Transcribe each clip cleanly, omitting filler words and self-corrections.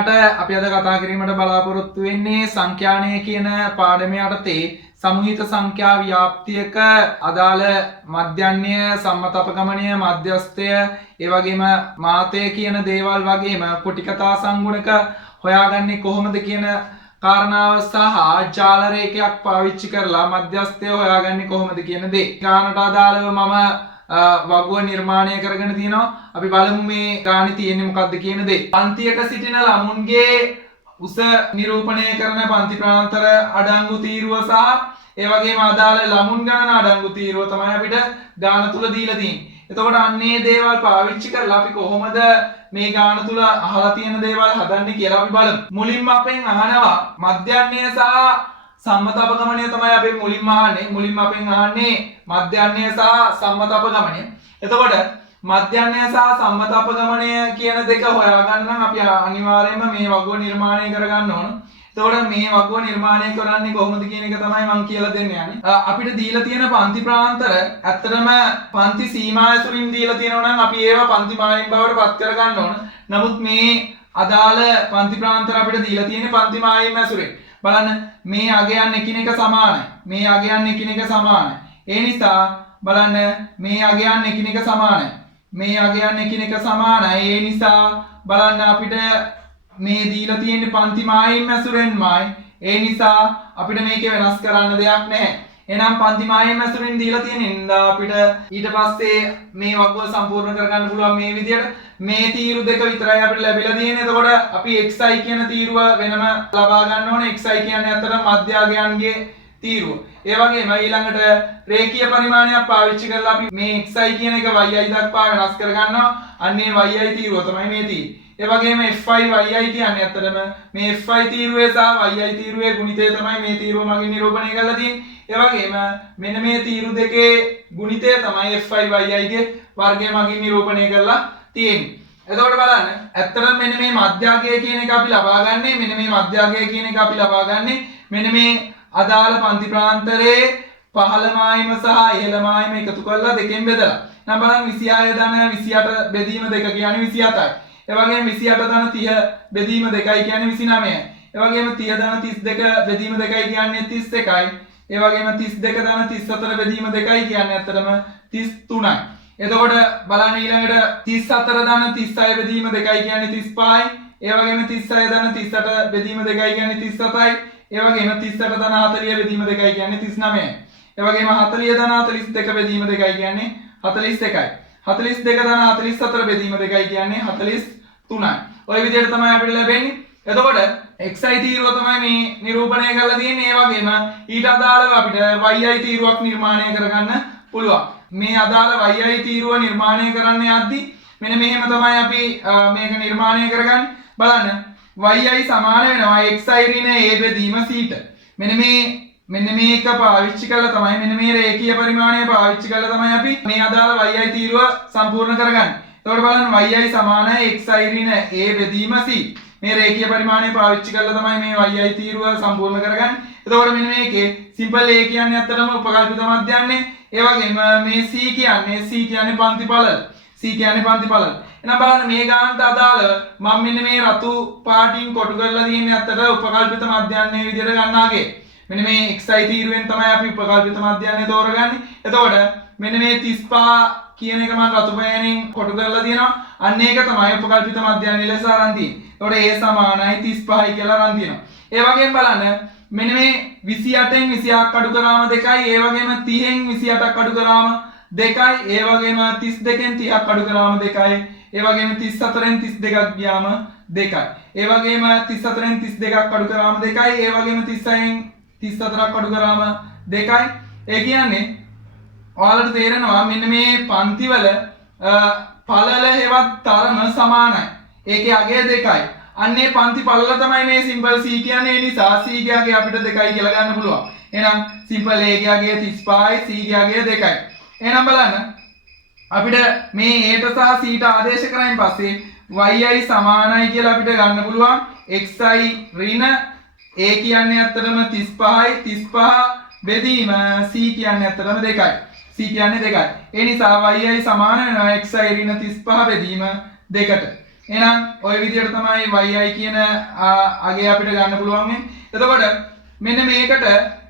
මෙයාට අපි අද කතා කිරීමට බලාපොරොත්තු වෙන්නේ සංඛ්‍යානය කියන පාඩමේ යටතේ සමූහිත සංඛ්‍යා ව්‍යාප්තියක අදාළ මධ්‍යන්‍ය සම්මත අපගමනය මධ්‍යස්ථය ඒ වගේම මාතය කියන දේවල් වගේම කුටි කතා සංගුණක හොයාගන්නේ කොහොමද කියන කාරණාව සහ ජාල රේඛයක් පාවිච්චි කරලා මධ්‍යස්ථය හොයාගන්නේ කොහොමද කියන දේ. ගානට අදාළව මම වගුව නිර්මාණය කරගෙන තියෙනවා. අපි බලමු මේ ගානේ තියෙන්නේ මොකක්ද කියන දේ. පන්තියක සිටින ළමුන්ගේ උස නිරූපණය කරන පන්ති ප්‍රාන්තර අඩංගු තීරුව සහ ඒ වගේම අදාළ ළමුන් ගණන අඩංගු තීරුව තමයි අපිට ගාන තුල දීලා තියෙන්නේ. එතකොට අන්නේ දේවල් පාවිච්චි කරලා අපි කොහොමද මේ ගාන තුල අහලා තියෙන දේවල් හදන්නේ කියලා අපි බලමු. මුලින්ම අපෙන් අහනවා මධ්‍යන්‍ය සහ සම්මත අපගමනය තමයි අපි මුලින්ම අහන්නේ. මුලින්ම අපෙන් අහන්නේ මධ්‍යන්‍ය සහ සම්මත අපගමනය. එතකොට මධ්‍යන්‍ය සහ සම්මත අපගමනය කියන දෙක හොයාගන්න නම් අපි අනිවාර්යයෙන්ම මේ වගුව නිර්මාණය කරගන්න ඕන. එතකොට මේ වගුව නිර්මාණය කරන්නේ කොහොමද කියන එක තමයි මම කියලා දෙන්න යන්නේ. අපිට දීලා තියෙන පන්ති ප්‍රාන්තර ඇත්තටම පන්ති සීමා ඇසුරින් දීලා තියෙනවා නම් අපි ඒවා පන්ති මායිම් බවට පත් කරගන්න ඕන. නමුත් මේ අදාළ පන්ති ප්‍රාන්තර අපිට දීලා තියෙන්නේ පන්ති මායිම් ඇසුරෙන්. බලන්න මේ අගයන් එකිනෙක සමානයි. මේ අගයන් එකිනෙක සමානයි. ඒ නිසා බලන්න මේ අගයන් එකිනෙක සමානයි. මේ අගයන් එකිනෙක සමානයි. ඒ නිසා බලන්න අපිට මේ දීලා තියෙන්නේ පන්ති මායිම් ඇසුරෙන්මයි. ඒ නිසා අපිට මේක වෙනස් කරන්න දෙයක් නැහැ. එහෙනම් පන්ති මායිම් ඇසුරෙන් දීලා තියෙන ඉඳලා අපිට ඊට පස්සේ මේ වගුව සම්පූර්ණ කරගන්න පුළුවන් මේ විදිහට. මේ තීරු දෙක විතරයි අපිට ලැබිලා තියෙන්නේ. එතකොට අපි xi කියන තීරුව වෙනම ලබා ගන්න ඕනේ. xi කියන්නේ අතට මධ්‍යගයන්ගේ තීරුව. ඒ වගේම ඊළඟට රේඛීය පරිමාණයක් පාවිච්චි කරලා අපි මේ xi කියන එක yi දක්වා වෙනස් කර ගන්නවා. අන්නේ yi තීරුව තමයි මේ තීරුව. ඒ වගේම fi yi කියන්නේ අතරම මේ fi තීරුවේ සහ yi තීරුවේ ගුණිතය තමයි මේ තීරුව මගින් නිරූපණය කරලා තියෙන්නේ. ඒ වගේම මෙන්න මේ තීරු දෙකේ ගුණිතය තමයි fi yi ගේ වර්ගය මගින් නිරූපණය කරලා තියෙන්නේ. එතකොට බලන්න ඇත්තටම මෙන්න මේ මධ්‍යගය කියන එක අපි ලබා ගන්නේ මෙන්න මේ මධ්‍යගය කියන එක අපි ලබා ගන්නේ මෙන්න මේ අදාළ පන්ති ප්‍රාන්තරයේ පහළ මායිම සහ ඉහළ මායිම එකතු කරලා දෙකෙන් බෙදලා. නම් බලන්න 26 ධන 28 බෙදීම 2 කියන්නේ 27යි. ඒ වගේම 28 ධන 30 බෙදීම 2යි කියන්නේ 29යි. ඒ වගේම 30 ධන 32 බෙදීම 2යි කියන්නේ 31යි. ඒ වගේම 32 ධන 34 බෙදීම 2යි කියන්නේ අතරම 33යි. එතකොට බලන්න ඊළඟට 34 ධන 36 බෙදීම 2යි කියන්නේ 35යි. ඒ වගේම 36 ධන 38 බෙදීම 2යි කියන්නේ 37යි. ඒ වගේම 38 ධන 40 බෙදීම 2යි කියන්නේ 39යි. ඒ වගේම 40 ධන 42 බෙදීම 2යි කියන්නේ 41යි. 42 ධන 44 බෙදීම 2යි කියන්නේ 43යි. ඔය විදිහට තමයි අපිට ලැබෙන්නේ. එතකොට xi තීරුව තමයි මේ නිරූපණය කරලා තියෙන්නේ. ඒ වගේම ඊට අදාළව අපිට yi තීරුවක් නිර්මාණය කරගන්න පුළුවන්. මේ අදාළ yi තීරුව නිර්මාණය කරන්න යද්දී මෙන්න මෙහෙම තමයි අපි මේක නිර්මාණය කරගන්නේ. බලන්න yi සමාන වෙනවා xi ඍණ a බෙදීම c ට. මෙන්න මේක පාවිච්චි කරලා තමයි මෙන්න මේ රේඛීය පරිමාණය පාවිච්චි කරලා තමයි අපි මේ අදාළ yi තීරුව සම්පූර්ණ කරගන්නේ. එතකොට බලන්න yi සමානයි xi ඍණ a බෙදීම c. මේ රේඛීය පරිමාණය පාවිච්චි කරලා තමයි මේ yi තීරුව සම්පූර්ණ කරගන්නේ. එතකොට මෙන්න මේකේ සිම්පල් a කියන්නේ අත්තටම උපකල්පිත මධ්‍යන්නේ. ඒ වගේම මේ c කියන්නේ පන්ති පළල. c කියන්නේ පන්ති පළල. එහෙනම් බලන්න මේ ගානට අදාළව මම මෙන්න මේ රතු පාටින් කොටු කරලා තියෙන්නේ අත්තට උපකල්පිත මධ්‍යන්නේ විදිහට ගන්නාගේ. මෙන්න මේ xi තීරුවෙන් තමයි අපි උපකල්පිත මධ්‍යන්නේ තෝරගන්නේ. එතකොට මෙන්න මේ 35 කියන එක මම රතු පෑනෙන් කොටු කරලා තියෙනවා. අන්න ඒක තමයි උපකල්පිත මධ්‍යන්නේ ලෙස අරන් තියෙන්නේ. එතකොට a සමානයි 35යි කියලා අරන් තියෙනවා. ඒ වගේම බලන්න මෙන්න මේ 28න් 26ක් අඩු කරාම 2යි. ඒ වගේම 30න් 28ක් අඩු කරාම 2යි. ඒ වගේම 32න් 30ක් අඩු කරාම 2යි. ඒ වගේම 34න් 32ක් ගියාම 2යි. ඒ වගේම 34න් 32ක් අඩු කරාම 2යි. ඒ වගේම 36න් 34ක් අඩු කරාම 2යි. ඒ කියන්නේ ඔයාලට තේරෙනවා මෙන්න මේ පන්තිවල පළල හෙවත් තරම සමානයි. ඒකේ අගය 2යි. අන්නේ පන්ති පළල තමයි මේ සිම්පල් c කියන්නේ. ඒ නිසා c ගේ අගය අපිට 2යි කියලා ගන්න පුළුවන්. එහෙනම් සිම්පල් a ගේ අගය 35යි, c ගේ අගය 2යි. එහෙනම් බලන්න අපිට මේ a ට සහ c ට ආදේශ කරායින් පස්සේ yi සමානයි කියලා අපිට ගන්න පුළුවන් xi ඍණ a කියන්නේ අත්තටම 35යි 35 බෙදීම c කියන්නේ අත්තටම 2යි. c කියන්නේ 2යි. ඒ නිසා yi සමාන වෙනවා xi ඍණ 35 බෙදීම 2ට. එහෙනම් ওই විදිහට තමයි yi කියන අගය අපිට ගන්න පුළුවන්. එතකොට මෙන්න මේකට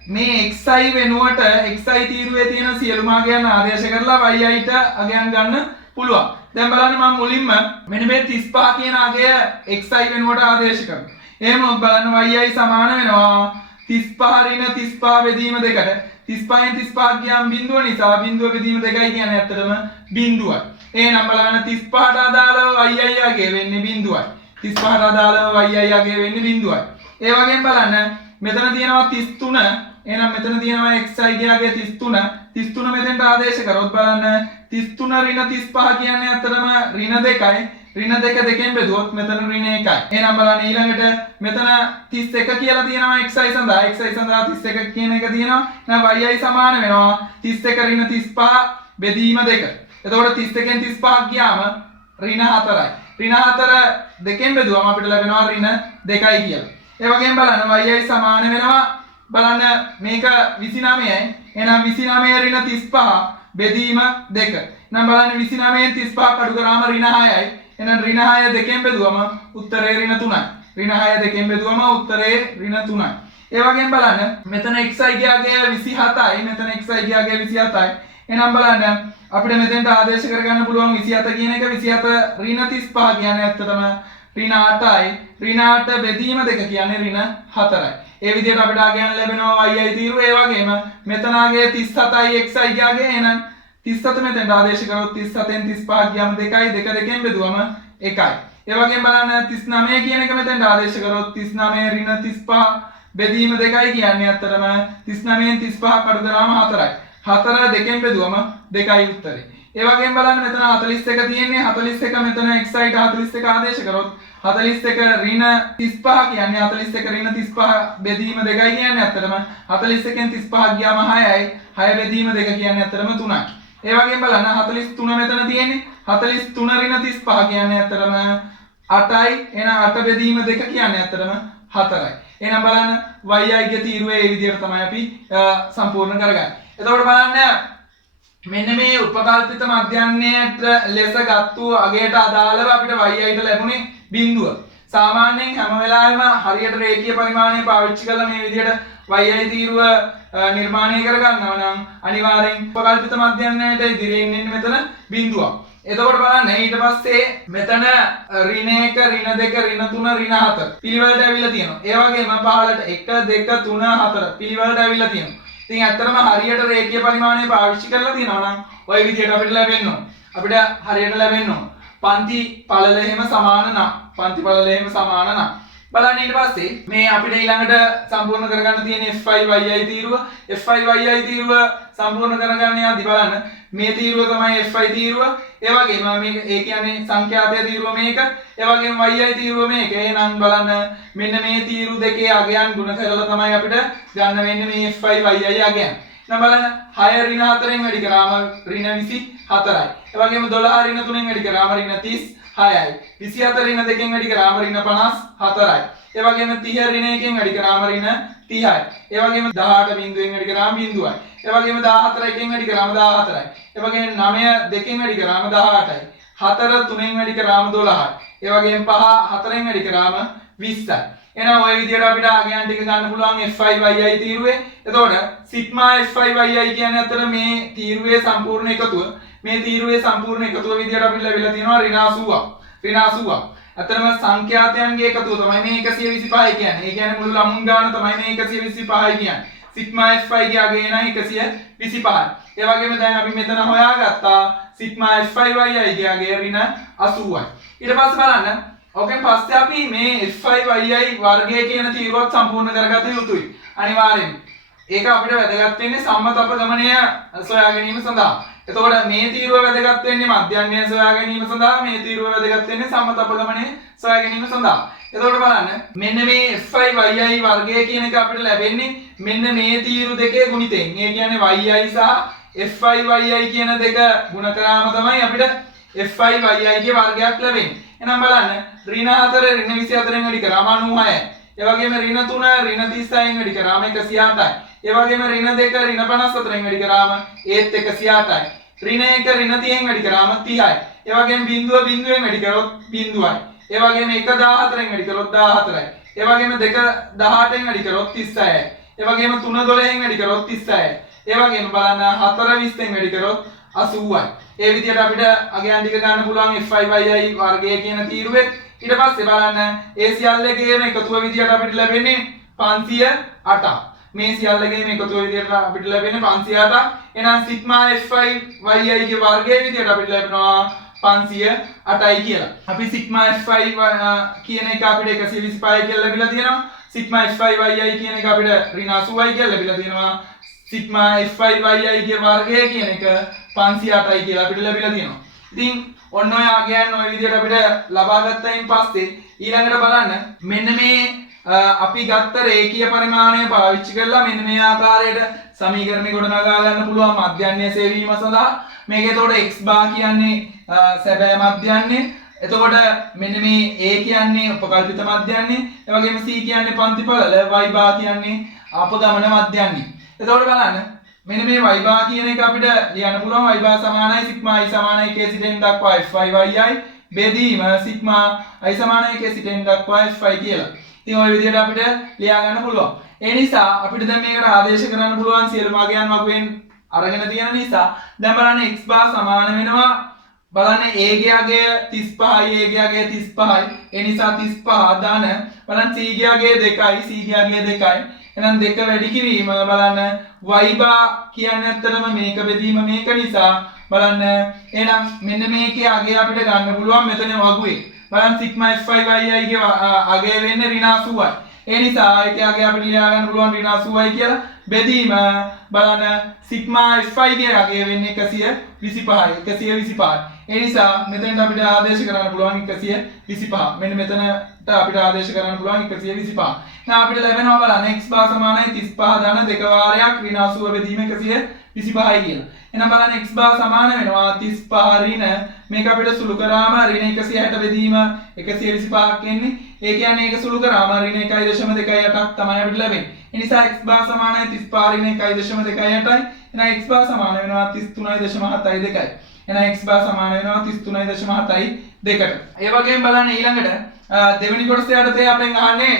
මේ xi වෙනුවට xi තීරුවේ තියෙන සියලුම අගයන් ආදේශ කරලා yi ට අගයන් ගන්න පුළුවන්. දැන් බලන්න මම මුලින්ම මෙන්න මේ 35 කියන අගය xi වෙනුවට ආදේශ කරනවා. එහෙනම් බලන්න yi සමාන වෙනවා 35 ඍණ 35 බෙදීම 2ට. 35න් 35 ගියාම බිඳුව නිසා බිඳුව බෙදීම 2යි කියන්නේ ඇත්තටම බිඳුවයි. එහෙනම් බලන්න 35ට අදාළව yi අගය වෙන්නේ බිඳුවයි. 35ට අදාළව yi අගය වෙන්නේ බිඳුවයි. ඒ වගේම බලන්න මෙතන තියෙනවා 33. එහෙනම් මෙතන තියෙනවා xi ගේ අගය 33. 33 මෙතෙන්ට ආදේශ කරොත් බලන්න 33 ඍණ 35 කියන්නේ ඇත්තටම ඍණ 2යි. ඍණ 2 දෙකෙන් බෙදුවොත් මෙතන ඍණ 1යි. එහෙනම් බලන්න ඊළඟට මෙතන 31 කියලා තියෙනවා xi සඳහා. xi සඳහා 31 කියන එක තියෙනවා. එහෙනම් yi සමාන වෙනවා 31 ඍණ 35 බෙදීම 2. එතකොට 31න් 35 ගියාම ඍණ 4යි. ඍණ 4 දෙකෙන් බෙදුවම අපිට ලැබෙනවා ඍණ 2යි කියලා. ඒ වගේම බලන්න yi සමාන වෙනවා බලන්න මේක 29යි. එහෙනම් 29 ඍණ 35 බෙදීම 2. එහෙනම් බලන්න 29න් 35 අඩු කරාම ඍණ 6යි. එහෙනම් ඍණ 6 දෙකෙන් බෙදුවම උත්තරේ ඍණ 3යි. ඍණ 6 දෙකෙන් බෙදුවම උත්තරේ ඍණ 3යි. ඒ වගේම බලන්න මෙතන xi ගේ අගය 27යි. මෙතන xi ගේ අගය 27යි. එහෙනම් බලන්න අපිට මෙතෙන්ට ආදේශ කරගන්න පුළුවන් 27 කියන එක 27 ඍණ 35 කියන්නේ ඇත්තටම ඍණ 8යි. ඍණ 8 බෙදීම 2 කියන්නේ ඍණ 4යි. ඒ විදිහට අපිට අගයන් ලැබෙනවා yi තීරුව. ඒ වගේම මෙතන අගය 37යි xi ගේ අගය. එහෙනම් 37 මෙතෙන්ට ආදේශ කරොත් 37න් 35 ගියාම 2යි. 2 දෙකෙන් බෙදුවම 1යි. ඒ වගේම බලන්න 39 කියන එක මෙතෙන්ට ආදේශ කරොත් 39 ඍණ 35 බෙදීම 2යි කියන්නේ ඇත්තටම 39න් 35 අඩු කරාම 4යි. 4 දෙකෙන් බෙදුවම 2යි උත්තරේ. ඒ වගේම බලන්න මෙතන 41 තියෙන්නේ 41 මෙතන xi ට 41 ආදේශ කරොත් 41 ඍණ 35 කියන්නේ 41 ඍණ 35 බෙදීම 2යි කියන්නේ ඇත්තටම 41න් 35 ගියාම 6යි. 6 බෙදීම 2 කියන්නේ ඇත්තටම 3යි. ඒ වගේම බලන්න 43 මෙතන තියෙන්නේ 43 ඍණ 35 කියන්නේ ඇත්තටම 8යි. එහෙනම් 8 බෙදීම 2 කියන්නේ ඇත්තටම 4යි. එහෙනම් බලන්න yi ගේ තීරුවේ මේ විදිහට තමයි අපි සම්පූර්ණ කරගන්නේ. එතකොට බලන්න මෙන්න මේ උපකල්පිත මධ්‍යන්නයට ලෙස ගත්තු අගයට අදාළව අපිට yi ට ලැබුණේ බිඳුව. සාමාන්‍යයෙන් හැම වෙලාවෙම හරියට රේඛීය පරිමාණය පාවිච්චි කරලා මේ විදිහට yi තීරුව නිර්මාණය කරගන්නවා නම් අනිවාර්යෙන් උපකල්පිත මධ්‍යන්නයට ඉදිරියෙන් එන්නේ මෙතන බිඳුවක්. එතකොට බලන්න ඊට පස්සේ මෙතන ඍණ 1 ඍණ 2 ඍණ 3 ඍණ 4 පිළිවෙලට ඇවිල්ලා තියෙනවා. ඒ වගේම පහළට 1 2 3 4 පිළිවෙලට ඇවිල්ලා තියෙනවා. ඉතින් ඇත්තටම හරියට රේඛීය පරිමාණය පාවිච්චි කරලා තියෙනවා නම් ওই විදිහට අපිට ලැබෙන්න ඕන. අපිට හරියට ලැබෙන්න ඕන. පන්ති පළලෙහිම සමාන නම්. පන්ති පළලෙහිම සමාන නම්. බලන්න ඊට පස්සේ මේ අපිට ඊළඟට සම්පූර්ණ කරගන්න තියෙන fi yi තීරුව. fi yi තීරුව සම්පූර්ණ කරගන්න යද්දි බලන්න මේ තීරුව තමයි fi තීරුව. ඒ වගේම මේක ඒ කියන්නේ සංඛ්‍යාතය තීරුව මේක. ඒ වගේම yi තීරුව මේක. එහෙනම් බලන්න මෙන්න මේ තීරු දෙකේ අගයන් ගුණ කරලා තමයි අපිට ගන්න වෙන්නේ මේ fi yi අගයන්. දැන් බලන්න 6 ඍණ 4න් වැඩි කරාම ඍණ 24යි. ඒ වගේම 12 ඍණ 3න් වැඩි කරාම ඍණ 36යි. 24 ඍණ 2න් වැඩි කරාම ඍණ 54යි. ඒ වගේම 30 ඍණ 1න් වැඩි කරාම ඍණ 30යි. ඒ වගේම 18 බිඳුවෙන් වැඩි කරාම බිඳුවයි. ඒ වගේම 14 1න් වැඩි කරාම 14යි. ඒ වගේම 9 2න් වැඩි කරාම 18යි. 4 3න් වැඩි කරාම 12යි. ඒ වගේම 5 4න් වැඩි කරාම 20යි. එහෙනම් ওই විදිහට අපිට අගයන් ටික ගන්න පුළුවන් fi yi තීරුවේ. එතකොට sigma fi yi කියන්නේ අතර මේ තීරුවේ සම්පූර්ණ එකතුව. මේ තීරුවේ සම්පූර්ණ එකතුව විදිහට අපිට ලැබිලා තියෙනවා ඍණ 80ක්. ඍණ 80ක්. අතරම සංඛ්‍යාතයන්ගේ එකතුව තමයි මේ 125 කියන්නේ. ඒ කියන්නේ මුළු ලමුන් ගාන තමයි මේ 125 කියන්නේ. sigma fi ගේ අගය නම් 125යි. ඒ වගේම දැන් අපි මෙතන හොයාගත්තා sigma fi yi ගේ අගය ඍණ 80යි. ඊට පස්සේ බලන්න ඕකෙන් පස්සේ අපි මේ fi yi වර්ගය කියන තීරුවත් සම්පූර්ණ කරගත යුතුයි. අනිවාර්යෙන්ම. ඒක අපිට වැදගත් වෙන්නේ සම්මත අපගමනය සොයා ගැනීම සඳහා. එතකොට මේ තීරුව වැදගත් වෙන්නේ මධ්‍යන්නය සොයා ගැනීම සඳහා. මේ තීරුව වැදගත් වෙන්නේ සම්මත අපගමනය සොයා ගැනීම සඳහා. එතකොට බලන්න මෙන්න මේ fi yi වර්ගය කියන එක අපිට ලැබෙන්නේ මෙන්න මේ තීරු දෙකේ ගුණිතෙන්. ඒ කියන්නේ yi සහ fi yi කියන දෙක ගුණ කරාම තමයි අපිට fi yi ගේ වර්ගයක් ලැබෙන්නේ. එහෙනම් බලන්න ඍණ 4 ඍණ 24න් වැඩි කරාම 96යි. ඒ වගේම ඍණ 3 ඍණ 36න් වැඩි කරාම 108යි. ඒ වගේම ඍණ 2 ඍණ 54න් වැඩි කරාම ඒත් 108යි. ඍණ 1 ඍණ 30න් වැඩි කරාම 30යි. ඒ වගේම බිඳුව බිඳුවෙන් වැඩි කරොත් බිඳුවයි. ඒ වගේම 1 14න් වැඩි කරොත් 14යි. ඒ වගේම 2 18න් වැඩි කරොත් 36යි. ඒ වගේම 3 12න් වැඩි කරොත් 36යි. ඒ වගේම බලන්න 4 20න් වැඩි කරොත් 80යි. ඒ විදිහට අපිට අගයන් ටික ගන්න පුළුවන් f5yi වර්ගය කියන තීරුවෙත්. ඊට පස්සේ බලන්න ඒ සියල්ලගේම එකතුව විදිහට අපිට ලැබෙන්නේ 508ක්. මේ සියල්ලගේම එකතුව විදිහට අපිට ලැබෙන්නේ 508ක්. එහෙනම් සිග්මා f5yi ගේ වර්ගය විදිහට අපිට ලැබෙනවා 508යි කියලා. අපි සිග්මා f5 කියන එක අපිට 125යි කියලා ලැබිලා තියෙනවා. සිග්මා f5yi කියන එක අපිට ඍණ 80යි කියලා ලැබිලා තියෙනවා. සිග්මා f5yi ගේ වර්ගය කියන එක 508යි කියලා අපිට ලැබිලා තියෙනවා. ඉතින් ඔන්න ඔය අගයන් ඔය විදිහට අපිට ලබා ගත්තයින් පස්සේ ඊළඟට බලන්න මෙන්න මේ අපි ගත්ත රේඛීය පරිමාණය පාවිච්චි කරලා මෙන්න මේ ආකාරයට සමීකරණ ගොඩනගා ගන්න පුළුවන් මධ්‍යන්‍ය සෙවීම සඳහා. මේක එතකොට x බා කියන්නේ සැබෑ මධ්‍යන්‍ය. එතකොට මෙන්න මේ a කියන්නේ උපකල්පිත මධ්‍යන්‍ය. ඒ වගේම c කියන්නේ පන්තිපළල, y බා කියන්නේ අපගමන මධ්‍යන්‍ය. එතකොට බලන්න මෙන්න මේ y බා කියන එක අපිට ලියන්න පුළුවන් y බා සමානයි සිග්මා i සමානයි k සිට n දක්වා f5yi බෙදීම සිග්මා i සමානයි k සිට n දක්වා f5 කියලා. ඉතින් ওই විදිහට අපිට ලියා ගන්න පුළුවන්. ඒ නිසා අපිට දැන් මේකට ආදේශ කරන්න පුළුවන් සියලු භාගයන් වගුවෙන් අරගෙන තියෙන නිසා දැන් බලන්න x බා සමාන වෙනවා බලන්න a ගේ අගය 35යි a ගේ අගය 35යි. ඒ නිසා 35 දාන බලන්න c ගේ අගය 2යි c ගේ අගය 2යි. එහෙනම් 2 වැඩි කිරීම බලන්න y බා කියන්නේ ඇත්තටම මේක බෙදීම මේක නිසා බලන්න එහෙනම් මෙන්න මේකේ අගය අපිට ගන්න පුළුවන් මෙතන වගුවේ. බලන්න සිග්මා f5yi ගේ අගය වෙන්නේ ඍණ 80යි. ඒ නිසා ඒකේ අගය අපිට ලියා ගන්න පුළුවන් ඍණ 80යි කියලා. බෙදීම බලන්න සිග්මා f5 ගේ අගය වෙන්නේ 125යි 125යි. ඒ නිසා මෙතනට අපිට ආදේශ කරන්න පුළුවන් 125. මෙන්න මෙතනට අපිට ආදේශ කරන්න පුළුවන් 125. එහෙනම් අපිට ලැබෙනවා බලන්න x බා සමානයි 35 ධන දෙක වාරයක් ඍණ 80 බෙදීම 125යි කියලා. එහෙනම් බලන්න x බා සමාන වෙනවා 35 ඍණ මේක අපිට සුළු කරාම ඍණ 160 බෙදීම 125ක් එන්නේ. ඒ කියන්නේ ඒක සුළු කරාම ඍණ 1.28ක් තමයි අපිට ලැබෙන්නේ. ඒ නිසා x බා සමානයි 35 ඍණ 1.28යි. එහෙනම් x බා සමාන වෙනවා 33.72යි. එහෙනම් x බා සමාන වෙනවා 33.72ට. ඒ වගේම බලන්න ඊළඟට දෙවෙනි කොටස යටතේ අපෙන් අහන්නේ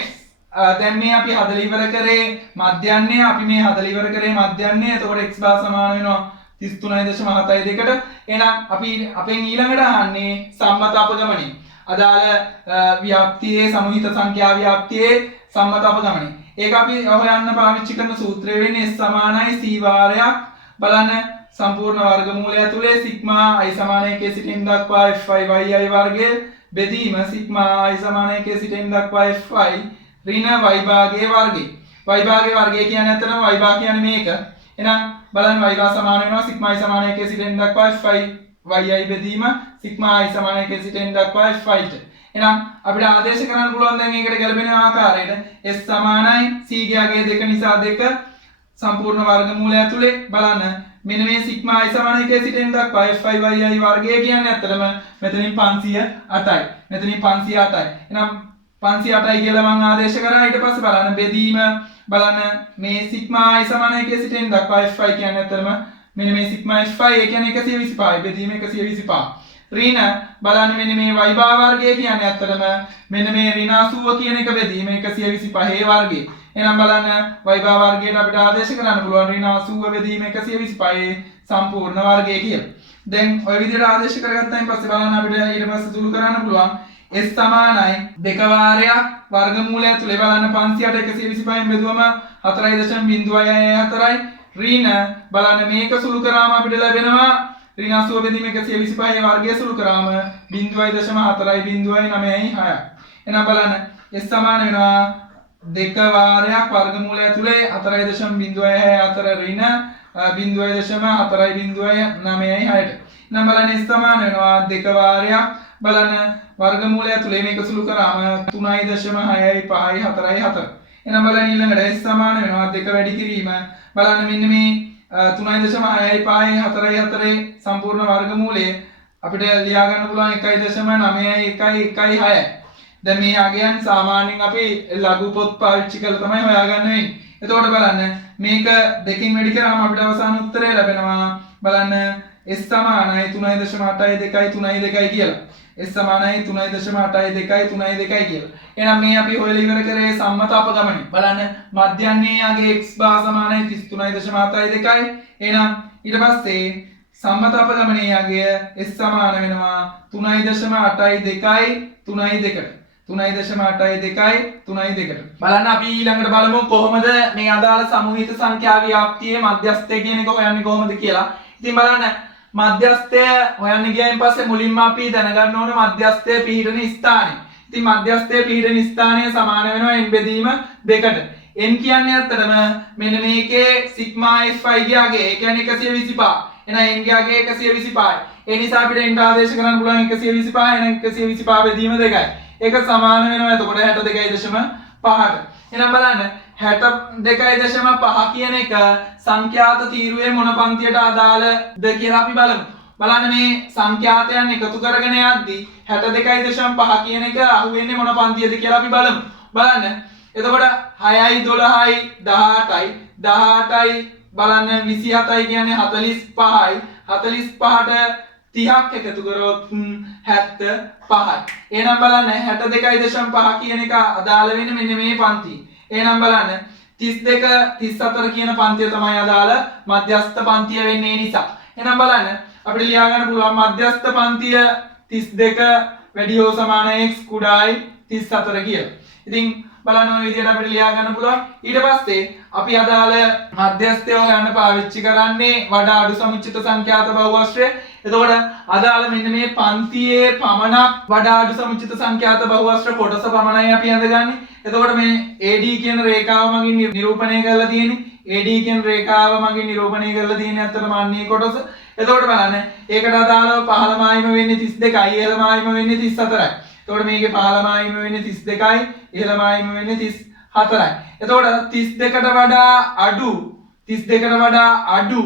දැන් මේ අපි හදලා ඉවර කරේ මධ්‍යන්‍ය අපි මේ හදලා ඉවර කරේ මධ්‍යන්‍ය. එතකොට x බා සමාන වෙනවා 33.72ට. එහෙනම් අපි අපෙන් ඊළඟට අහන්නේ සම්මත අපගමනය. අදාළ ව්‍යාප්තියේ සමූහිත සංඛ්‍යා ව්‍යාප්තියේ සම්මත අපගමනය. ඒක අපි හොයන්න පාවිච්චි කරන සූත්‍රය වෙන්නේ s සමානයි c වාරයක් බලන්න සම්පූර්ණ වර්ගමූලය ඇතුලේ සිග්මා i සමානයි k සිට n දක්වා f5yi වර්ගය බෙදීම සිග්මා i සමානයි k සිට n දක්වා f5 ඍණ y භාගයේ වර්ගය. y භාගයේ වර්ගය කියන්නේ අතන y භාග කියන්නේ මේක. එහෙනම් බලන්න y භාග සමාන වෙනවා සිග්මා i සමානයි k සිට n දක්වා f5 yi බෙදීම සිග්මා i සමානයි k සිට n දක්වා f5ට. එහෙනම් අපිට ආදේශ කරන්න පුළුවන් දැන් මේකට ගැලපෙන ආකාරයට s සමානයි c ගේ අගය 2 නිසා 2 සම්පූර්ණ වර්ගමූලය ඇතුලේ බලන්න මෙන්න මේ සිග්මා i සමානයි k සිට n දක්වා f5yi වර්ගය කියන්නේ ඇත්තටම මෙතනින් 508යි. මෙතනින් 508යි. එහෙනම් 508යි කියලා මම ආදේශ කරා. ඊට පස්සේ බලන්න බෙදීම බලන්න මේ සිග්මා i සමානයි k සිට n දක්වා f5 කියන්නේ ඇත්තටම මෙන්න මේ සිග්මා f5 ඒ කියන්නේ 125යි බෙදීම 125. ඍණ බලන්න මෙන්න මේ y භා වර්ගය කියන්නේ ඇත්තටම මෙන්න මේ ඍණ 80 කියන එක බෙදීම 125 වර්ගය. එහෙනම් බලන්න y භා වර්ගයට අපිට ආදේශ කරන්න පුළුවන් ඍණ 80 බෙදීම 125 සම්පූර්ණ වර්ගය කියලා. දැන් ওই විදිහට ආදේශ කරගත්තායින් පස්සේ බලන්න අපිට ඊට පස්සේ සුළු කරන්න පුළුවන් s සමානයි දෙක වාරයක් වර්ගමූලය ඇතුලේ බලන්න 508 125න් බෙදුවම 4.04යි ඍණ බලන්න මේක සුළු කරාම අපිට ලැබෙනවා ඍණ 80 බෙදීම 125 වර්ගය සුළු කරාම 0.4.906. එහෙනම් බලන්න s සමාන වෙනවා දෙක වාරයක් වර්ගමූලය ඇතුලේ 4.04 ඍණ 0.4.906ට. එහෙනම් බලන්න s සමාන වෙනවා දෙක වාරයක් බලන්න වර්ගමූලය ඇතුලේ මේක සුළු කරාම 3.654. එහෙනම් බලන්න ඊළඟට s සමාන වෙනවා දෙක වැඩි කිරීම බලන්න මෙන්න මේ 3.654 සම්පූර්ණ වර්ගමූලය අපිට ලියා ගන්න පුළුවන් 1.91116. දැන් මේ අගයන් සාමාන්‍යයෙන් අපි ලඝු පොත් පාවිච්චි කරලා තමයි හොයාගන්න වෙන්නේ. එතකොට බලන්න මේක දෙකකින් වැඩි කරාම අපිට අවසාන උත්තරය ලැබෙනවා බලන්න S සමානයි 3.82 3.2 කියලා. S සමානයි 3.82 3.2 කියලා. එහෙනම් මේ අපි හොයලා ඉවර කරේ සම්මත අපගමනය. බලන්න මධ්‍යන්නේයගේ x බා සමානයි 33.72. එහෙනම් ඊට පස්සේ සම්මත අපගමනයගේ s සමාන වෙනවා 3.82 3.2ට. 3.82 3.2ට. බලන්න අපි ඊළඟට බලමු කොහොමද මේ අදාළ සමූහිත සංඛ්‍යා ව්‍යාප්තියේ මධ්‍යස්ථය කියන එක හොයන්නේ කොහොමද කියලා. ඉතින් බලන්න මධ්‍යස්ථය හොයන්න ගියයින් පස්සේ මුලින්ම අපි දැනගන්න ඕන මධ්‍යස්ථය පිහිටන ස්ථානය. ඉතින් මධ්‍යස්ථය පිහිටන ස්ථානය සමාන වෙනවා n බෙදීම 2කට. n කියන්නේ ඇත්තටම මෙන්න මේකේ සිග්මා fi ගියාගේ ඒ කියන්නේ 125. එහෙනම් n ගියාගේ 125යි. ඒ නිසා අපිට n ආදේශ කරන්න පුළුවන් 125 එහෙනම් 125 බෙදීම 2යි. ඒක සමාන වෙනවා එතකොට 62.5ට. එහෙනම් බලන්න 62.5 කියන එක සංඛ්‍යාත තීරුවේ මොන පන්තියට අදාළද කියලා අපි බලමු. බලන්න මේ සංඛ්‍යාතයන් එකතු කරගෙන යද්දී 62.5 කියන එක අහුවෙන්නේ මොන පන්තියද කියලා අපි බලමු. බලන්න. එතකොට 6යි 12යි 18යි 18යි බලන්න 27යි කියන්නේ 45යි 45ට 30ක් එකතු කරොත් 75යි. එහෙනම් බලන්න 62.5 කියන එක අදාළ වෙන්නේ මෙන්න මේ පන්තිය. එහෙනම් බලන්න 32 34 කියන පන්තිය තමයි අදාළ මධ්‍යස්ථ පන්තිය වෙන්නේ නිසා. එහෙනම් බලන්න අපිට ලියා ගන්න පුළුවන් මධ්‍යස්ථ පන්තිය 32 වැඩි හෝ සමාන x කුඩායි 34 කියලා. ඉතින් බලන්න ඔය විදිහට අපිට ලියා ගන්න පුළුවන්. ඊට පස්සේ අපි අදාළ මධ්‍යස්ථය හොයන්න පාවිච්චි කරන්නේ වඩා අඩු සමුච්චිත සංඛ්‍යාත බහුවස්ත්‍රය. එතකොට අදාළ මෙන්න මේ පන්තියේ පමණක් වඩා අඩු සමුච්චිත සංඛ්‍යාත බහුවස්ත්‍ර කොටස පමණයි අපි අඳගන්නේ. එතකොට මේ AD කියන රේඛාව මගින් නිරූපණය කරලා තියෙන්නේ. AD කියන රේඛාව මගින් නිරූපණය කරලා තියෙන්නේ අත්තටම අන්නේ කොටස. එතකොට බලන්න ඒකට අදාළව පහළමායිම වෙන්නේ 32යි ඉහළමායිම වෙන්නේ 34යි. එතකොට මේකේ පහළමායිම වෙන්නේ 32යි ඉහළමායිම වෙන්නේ 34යි. එතකොට 32කට වඩා අඩු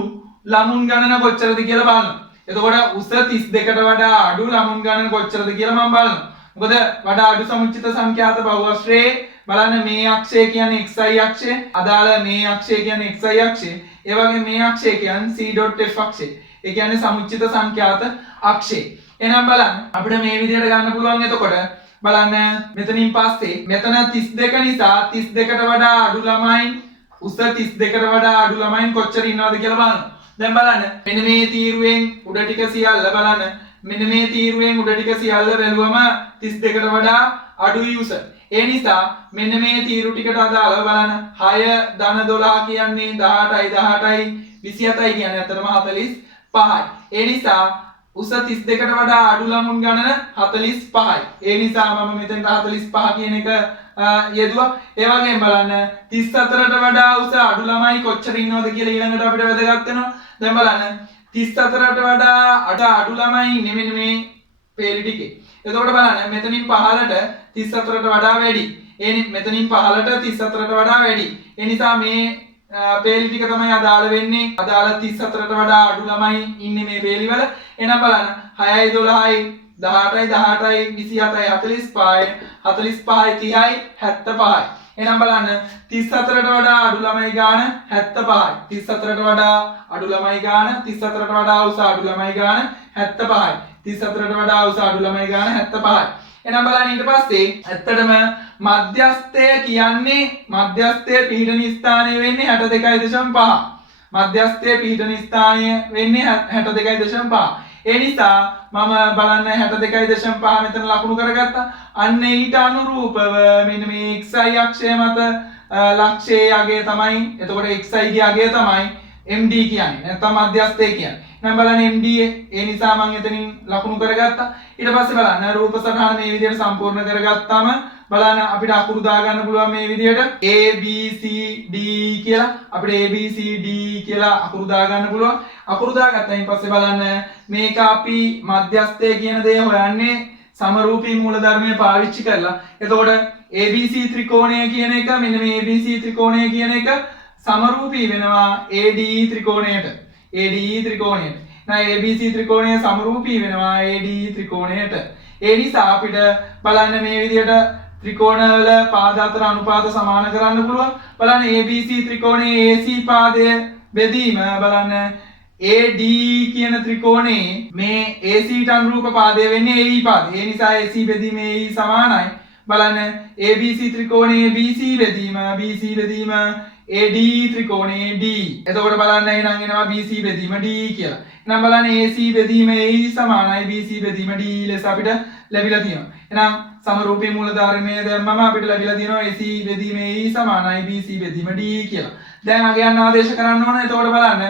ළමුන් ගණන කොච්චරද කියලා බලන්න. එතකොට උස 32කට වඩා අඩු ළමුන් ගණන කොච්චරද කියලා මම බලනවා. මොකද වඩා අඩු සමුච්චිත සංඛ්‍යාත බහුවස්ත්‍රයේ බලන්න මේ අක්ෂය කියන්නේ xy අක්ෂය, අදාළ මේ අක්ෂය කියන්නේ xy අක්ෂය, ඒ වගේ මේ අක්ෂය කියන්නේ c.f අක්ෂය. ඒ කියන්නේ සමුච්චිත සංඛ්‍යාත අක්ෂය. එහෙනම් බලන්න අපිට මේ විදිහට ගන්න පුළුවන්. එතකොට බලන්න මෙතනින් පස්සේ මෙතන 32 නිසා 32කට වඩා අඩු ළමයින් උස 32කට වඩා අඩු ළමයින් කොච්චර ඉන්නවද කියලා බලන්න. දැන් බලන්න මෙන්න මේ තීරුවෙන් උඩ ටික සියල්ල බලන්න. මෙන්න මේ තීරුවෙන් උඩ ටික සියල්ල බැලුවම 32කට වඩා අඩුයි උස. ඒ නිසා මෙන්න මේ තීරු ටිකට අදාළව බලන්න 6 ධන 12 කියන්නේ 18යි 18යි 27යි කියන්නේ අතරම 45යි. ඒ නිසා උස 32කට වඩා අඩු ළමුන් ගණන 45යි. ඒ නිසා මම මෙතෙන්ට 45 කියන එක යෙදුවා. ඒ වගේම බලන්න 34ට වඩා උස අඩු ළමයි කොච්චර ඉන්නවද කියලා ඊළඟට අපිට වැදගත් වෙනවා. දැන් බලන්න 34ට වඩා අඩු ළමයි ඉන්නේ මෙන්න මේ පේලි ටිකේ. එතකොට බලන්න මෙතනින් පහළට 34ට වඩා වැඩි. මෙතනින් පහළට 34ට වඩා වැඩි. ඒ නිසා මේ පේලි ටික තමයි අදාළ වෙන්නේ. අදාළ 34ට වඩා අඩු ළමයි ඉන්නේ මේ පේලි වල. එහෙනම් බලන්න 6යි 12යි 18යි 18යි 27යි 45යි 45යි 30යි 75යි. එහෙනම් බලන්න 34ට වඩා අඩු ළමයි ගාන 75යි. 34ට වඩා අඩු ළමයි ගාන 34ට වඩා උස අඩු ළමයි ගාන 75යි. 34ට වඩා උස අඩු ළමයි ගාන 75යි. එහෙනම් බලන්න ඊට පස්සේ ඇත්තටම මධ්‍යස්ථය කියන්නේ මධ්‍යස්ථයේ පිහිටන ස්ථානය වෙන්නේ 62.5. මධ්‍යස්ථයේ පිහිටන ස්ථානය වෙන්නේ 62.5. ඒ නිසා මම බලන්න 62.5 මෙතන ලකුණු කරගත්තා. අන්න ඊට අනුරූපව මෙන්න මේ xy අක්ෂය මත ලක්ෂයේ අගය තමයි. එතකොට xy ගේ අගය තමයි MD කියන්නේ. නැත්නම් මධ්‍යස්ථය කියන්නේ. එහෙනම් බලන්න MD ඒ නිසා මම එතනින් ලකුණු කරගත්තා. ඊට පස්සේ බලන්න රූප සටහන මේ විදිහට සම්පූර්ණ කරගත්තාම බලන්න අපිට අකුරු දාගන්න පුළුවන් මේ විදිහට A B C D කියලා. අපිට A B C D කියලා අකුරු දාගන්න පුළුවන්. අකුරු දාගත්තායින් පස්සේ බලන්න මේක අපි මධ්‍යස්ථය කියන දේ හොයන්නේ සමරූපී මූලධර්මය පාවිච්චි කරලා. එතකොට ABC ත්‍රිකෝණය කියන එක මෙන්න මේ ABC ත්‍රිකෝණය කියන එක සමරූපී වෙනවා ADE ත්‍රිකෝණයට. ADE ත්‍රිකෝණයට. නැත්නම් ABC ත්‍රිකෝණය සමරූපී වෙනවා ADE ත්‍රිකෝණයට. ඒ නිසා අපිට බලන්න මේ විදිහට ත්‍රිකෝණවල පාද අතර අනුපාත සමාන කරන්න පුළුවන්. බලන්න ABC ත්‍රිකෝණයේ AC පාදය බෙදීම බලන්න AD කියන ත්‍රිකෝණේ මේ AC ට අනුරූප පාදය වෙන්නේ AE පාදය. ඒ නිසා AC බෙදීම AE සමානයි. බලන්න ABC ත්‍රිකෝණයේ BC බෙදීම AD ත්‍රිකෝණයේ D. එතකොට බලන්න එහෙනම් එනවා BC බෙදීම D කියලා. එහෙනම් බලන්න AC බෙදීම AE සමානයි BC බෙදීම D ලෙස අපිට ලැබිලා තියෙනවා. එහෙනම් සමරූපී මූලධර්මයේ දැම්මම අපිට ලැබිලා තියෙනවා AC බෙදීම AE සමානයි BC බෙදීම D කියලා. දැන් අගයන් ආදේශ කරන්න ඕන. එතකොට බලන්න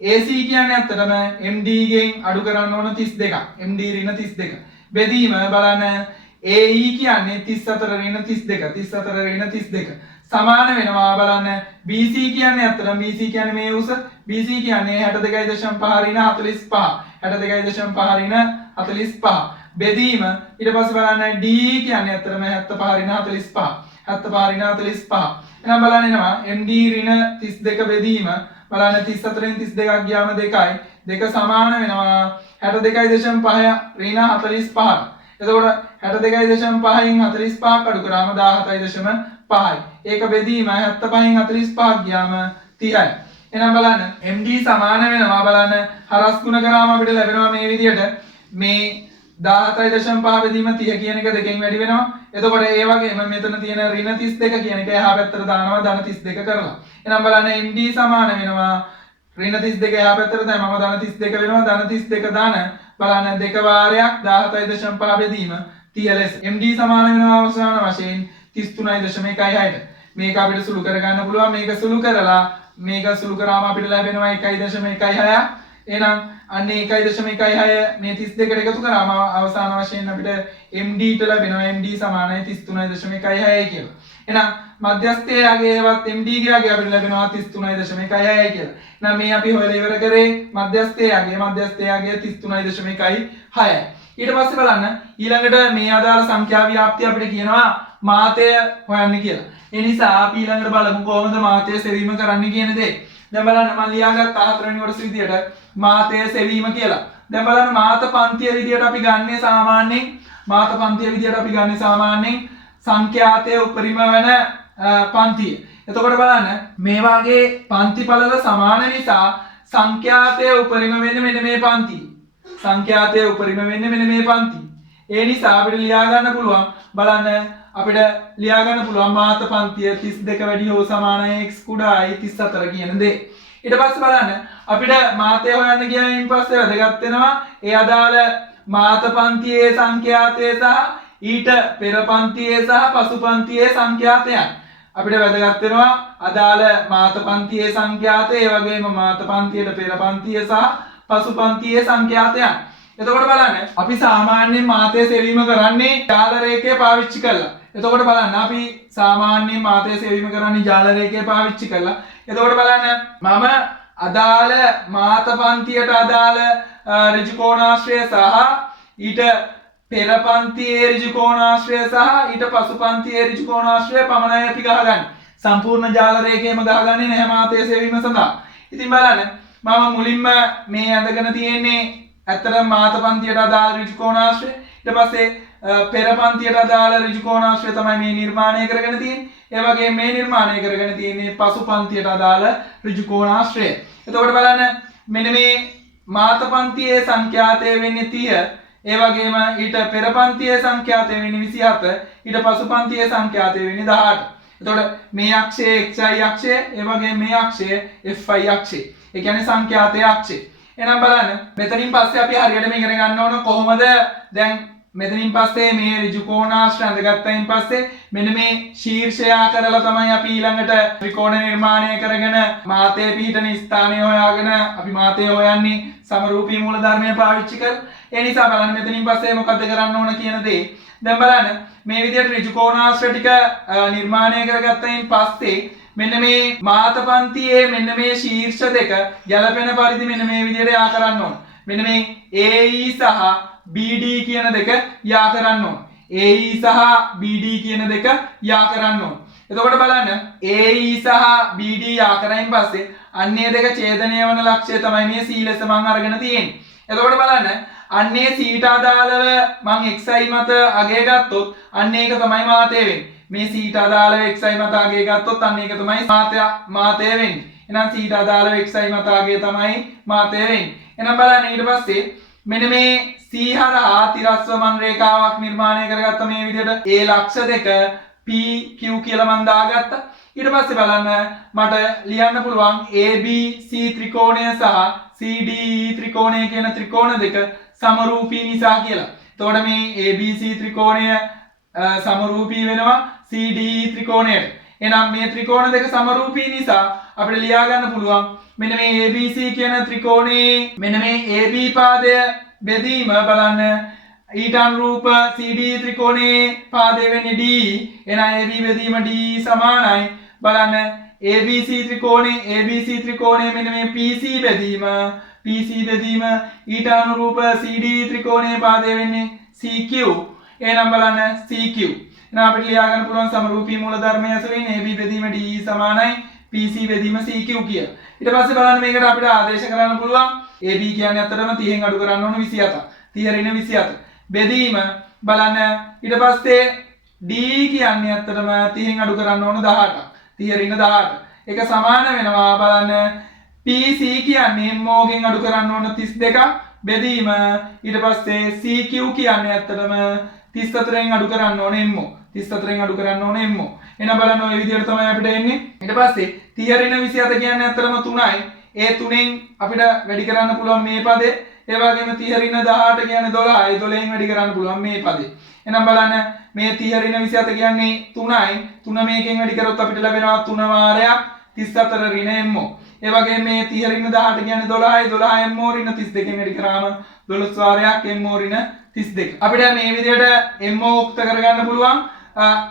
AC කියන්නේ ඇත්තටම MD ගෙන් අඩු කරන්න ඕන 32ක්. MD ඍණ 32. බෙදීම බලන්න AE කියන්නේ 34 ඍණ 32. 34 ඍණ 32. සමාන වෙනවා බලන්න BC කියන්නේ ඇත්තටම BC කියන්නේ මේ උස BC කියන්නේ 62.5 ඍණ 45. 62.5 ඍණ 45. බෙදීම ඊට පස්සේ බලන්න D කියන්නේ ඇත්තටම 75 ඍණ 45. 75 ඍණ 45. එහෙනම් බලන්න එනවා MD ඍණ 32 බෙදීම බලන්න 34න් 32ක් ගියාම 2යි. 2 සමාන වෙනවා 62.5 ඍණ 45. එතකොට 62.5න් 45ක් අඩු කරාම 17.5යි. ඒක බෙදීම 75න් 45ක් ගියාම 30යි. එහෙනම් බලන්න MD සමාන වෙනවා බලන්න හරස් ගුණ කරාම අපිට ලැබෙනවා මේ විදිහට මේ 17.5 බෙදීම 30 කියන එක දෙකෙන් වැඩි වෙනවා. එතකොට ඒ වගේම මෙතන තියෙන ඍණ 32 කියන එක එහා පැත්තට දානවා ධන 32 කරලා. එහෙනම් බලන්න MD සමාන වෙනවා ඍණ 32 එහා පැත්තට දැම්මම ධන 32 වෙනවා. ධන 32 දාන බලන්න දෙක වාරයක් 17.5 බෙදීම 30 ලෙස. MD සමාන වෙනවා අවසාන වශයෙන් 33.16ට. මේක අපිට සුළු කරගන්න පුළුවන්. මේක සුළු කරලා මේක සුළු කරාම අපිට ලැබෙනවා 1.16. එහෙනම් අන්නේ 1.16 මේ 32ට එකතු කරාම අවසාන වශයෙන් අපිට MD ට ලැබෙනවා MD සමානයි 33.16 කියලා. එහෙනම් මධ්‍යස්ථයාගේවත් MD ගේගේ අපිට ලැබෙනවා 33.16 කියලා. එහෙනම් මේ අපි හොයලා ඉවර කරේ මධ්‍යස්ථයාගේ 33.6. ඊට පස්සේ බලන්න ඊළඟට මේ ආදාළ සංඛ්‍යා ව්‍යාප්තිය අපිට කියනවා මාතය හොයන්න කියලා. ඒ නිසා අපි ඊළඟට බලමු කොහොමද මාතය සෙවීම කරන්න කියන දේ. දැන් බලන්න මම ලියාගත්ත 4 වෙනි කොටස විදියට මාතය සෙවීම කියලා. දැන් බලන්න මාත පන්තිය විදියට අපි ගන්නේ සාමාන්‍යයෙන් සංඛ්‍යාතයේ උපරිම වෙන පන්තිය. එතකොට බලන්න මේ වාගේ පන්ති පළල සමාන නිසා සංඛ්‍යාතයේ උපරිම වෙන්නේ මෙන්න මේ පන්තිය. සංඛ්‍යාතයේ උපරිම වෙන්නේ මෙන්න මේ පන්තිය. ඒ නිසා අපිට ලියා ගන්න පුළුවන් බලන්න අපිට ලියා ගන්න පුළුවන් මාත පන්තිය 32 වැඩි හෝ සමානයි x කුඩායි 34 කියන දේ. ඊට පස්සේ බලන්න අපිට මාතය හොයන්න ගියායින් පස්සේ වැදගත් වෙනවා ඒ අදාළ මාත පන්තියේ සංඛ්‍යාතය සහ ඊට පෙර පන්තියේ සහ පසු පන්තියේ සංඛ්‍යාතයන්. අපිට වැදගත් වෙනවා අදාළ මාත පන්තියේ සංඛ්‍යාතය ඒ වගේම මාත පන්තියට පෙර පන්තිය සහ පසු පන්තියේ සංඛ්‍යාතයන්. එතකොට බලන්න අපි සාමාන්‍යයෙන් මාතය සෙවීම කරන්නේ ජාල රේඛය පාවිච්චි කරලා. එතකොට බලන්න අපි සාමාන්‍යයෙන් මාතය සෙවීම කරන්නේ ජාල රේඛය පාවිච්චි කරලා. එතකොට බලන්න මම අදාළ මාත පන්තියට අදාළ ඍජු කෝණාශ්‍රය සහ ඊට පෙර පන්තියේ ඍජු කෝණාශ්‍රය සහ ඊට පසු පන්තියේ ඍජු කෝණාශ්‍රය පමණයි අපි ගහගන්නේ. සම්පූර්ණ ජාල රේඛයම ගහගන්නේ නැහැ මාතය සෙවීම සඳහා. ඉතින් බලන්න මම මුලින්ම මේ අඳගෙන තියෙන්නේ ඇත්තටම මාත පන්තියට අදාළ ඍජු කෝණාශ්‍රය. ඊට පස්සේ පෙර පන්තියට අදාළ ඍජු කෝණාශ්‍රය තමයි මේ නිර්මාණය කරගෙන තියෙන්නේ. ඒ වගේම මේ නිර්මාණය කරගෙන තියෙන්නේ පසු පන්තියට අදාළ ඍජු කෝණාශ්‍රය. එතකොට බලන්න මෙන්න මේ මාත පන්තියේ සංඛ්‍යාතය වෙන්නේ 30. ඒ වගේම ඊට පෙර පන්තියේ සංඛ්‍යාතය වෙන්නේ 27. ඊට පසු පන්තියේ සංඛ්‍යාතය වෙන්නේ 18. එතකොට මේ අක්ෂය xy අක්ෂය, ඒ වගේම මේ අක්ෂය fy අක්ෂය. ඒ කියන්නේ සංඛ්‍යාතයේ අක්ෂය. එහෙනම් බලන්න මෙතනින් පස්සේ අපි හරියටම ඉගෙන ගන්න ඕන කොහොමද දැන් මෙතනින් පස්සේ මේ ඍජු කෝණාශ්‍රය අඳගත්තයින් පස්සේ මෙන්න මේ ශීර්ෂය කරලා තමයි අපි ඊළඟට ත්‍රිකෝණ නිර්මාණය කරගෙන මාතේ පිහිටන ස්ථානය හොයාගෙන අපි මාතේ හොයන්නේ සමරූපී මූලධර්මය පාවිච්චි කරලා. ඒ නිසා බලන්න මෙතනින් පස්සේ මොකද කරන්න ඕන කියන දේ. දැන් බලන්න මේ විදිහට ඍජු කෝණාශ්‍රය ටික නිර්මාණය කරගත්තයින් පස්සේ මෙන්න මේ මාත පන්තියේ මෙන්න මේ ශීර්ෂ දෙක ගැලපෙන පරිදි මෙන්න මේ විදිහට යා කරන්න ඕන. මෙන්න මේ AE සහ BD කියන දෙක යා කරන්න ඕන. AE සහ BD කියන දෙක යා කරන්න ඕන. එතකොට බලන්න AE සහ BD යා කරයින් පස්සේ අන්නේ දෙක ඡේදනය වන ලක්ෂය තමයි මේ C ලෙස මම අරගෙන තියෙන්නේ. එතකොට බලන්න අන්නේ C ට අදාළව මම xi මත අගය ගත්තොත් අන්න ඒක තමයි මාතය වෙන්නේ. මේ C ට අදාළව xi මත අගය ගත්තොත් අන්න ඒක තමයි මාතය වෙන්නේ. එහෙනම් c ට අදාළව xi මතාගේ තමයි මාතය වෙන්නේ. එහෙනම් බලන්න ඊට පස්සේ මෙන්න මේ c හරහා තිරස්වමන් රේඛාවක් නිර්මාණය කරගත්ත මේ විදිහට a ලක්ෂ දෙක p q කියලා මම දාගත්තා. ඊට පස්සේ බලන්න මට ලියන්න පුළුවන් ABC ත්‍රිකෝණය සහ CDE ත්‍රිකෝණය කියන ත්‍රිකෝණ දෙක සමරූපී නිසා කියලා. එතකොට මේ ABC ත්‍රිකෝණය සමරූපී වෙනවා CDE ත්‍රිකෝණයට. එහෙනම් මේ ත්‍රිකෝණ දෙක සමරූපී නිසා අපිට ලියා ගන්න පුළුවන් මෙන්න මේ ABC කියන ත්‍රිකෝණයේ මෙන්න මේ AB පාදය බෙදීම බලන්න ඊට අනුරූප CD ත්‍රිකෝණයේ පාදය වෙන්නේ D. එහෙනම් AB බෙදීම D සමානයි බලන්න ABC ත්‍රිකෝණයේ මෙන්න මේ PC බෙදීම ඊට අනුරූප CD ත්‍රිකෝණයේ පාදය වෙන්නේ CQ. එහෙනම් බලන්න CQ. එහෙනම් අපිට ලියා ගන්න පුළුවන් සමරූපී මූලධර්මය ඇසුරින් AB බෙදීම D සමානයි PC බෙදීම CQ කියලා. ඊට පස්සේ බලන්න මේකට අපිට ආදේශ කරන්න පුළුවන් AB කියන්නේ අතරම 30න් අඩු කරන්න ඕන 27. 30 ඍණ 27. බෙදීම බලන්න ඊට පස්සේ D කියන්නේ අතරම 30න් අඩු කරන්න ඕන 18ක්. 30 ඍණ 18. ඒක සමාන වෙනවා බලන්න PC කියන්නේ MO ගෙන් අඩු කරන්න ඕන 32ක්. බෙදීම ඊට පස්සේ CQ කියන්නේ අතරම 34න් අඩු කරන්න ඕන MO. 34න් අඩු කරන්න ඕන MO. එහෙනම් බලන්න ඔය විදිහට තමයි අපිට එන්නේ. ඊට පස්සේ 30 ඍණ 27 කියන්නේ අතරම 3යි. ඒ 3න් අපිට වැඩි කරන්න පුළුවන් මේ පදේ. ඒ වගේම 30 ඍණ 18 කියන්නේ 12යි. 12න් වැඩි කරන්න පුළුවන් මේ පදේ. එහෙනම් බලන්න මේ 30 ඍණ 27 කියන්නේ 3යි. 3 මේකෙන් වැඩි කරොත් අපිට ලැබෙනවා 3 වාරයක් 34 ඍණ MO. ඒ වගේම මේ 30 ඍණ 18 කියන්නේ 12යි. 12 MO ඍණ 32න් වැඩි කරාම 12 වාරයක් MO ඍණ 32. අපිට මේ විදිහට MO උක්ත කරගන්න පුළුවන්.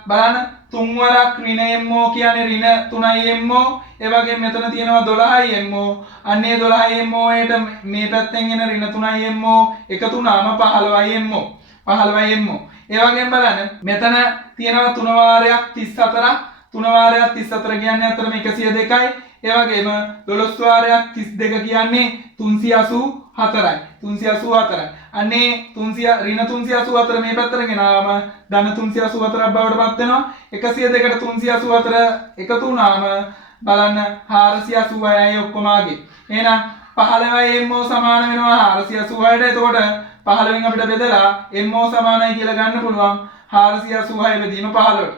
බලන්න 3 වරක් ඍණ MO කියන්නේ ඍණ 3යි MO. ඒ වගේම මෙතන තියෙනවා 12යි MO. අන්නේ 12යි MO යට මේ පැත්තෙන් එන ඍණ 3යි MO එකතු වුණාම 15යි MO. 15යි MO. ඒ වගේම බලන්න මෙතන තියෙනවා 3 වාරයක් 34ක්. 3 වාරයක් 34 කියන්නේ අතරම 102යි. ඒ වගේම 12 වාරයක් 32 කියන්නේ 384යි. 384යි. අන්නේ 300 ඍණ 384 මේ පැත්තට ගෙනාවම ධන 384ක් බවට පත් වෙනවා. 102කට 384 එකතු වුණාම බලන්න 486යි ඔක්කොම ආගේ. එහෙනම් 15යි MO සමාන වෙනවා 486ට. එතකොට 15න් අපිට බෙදලා MO සමානයි කියලා ගන්න පුළුවන් 486 බෙදීම 15ට.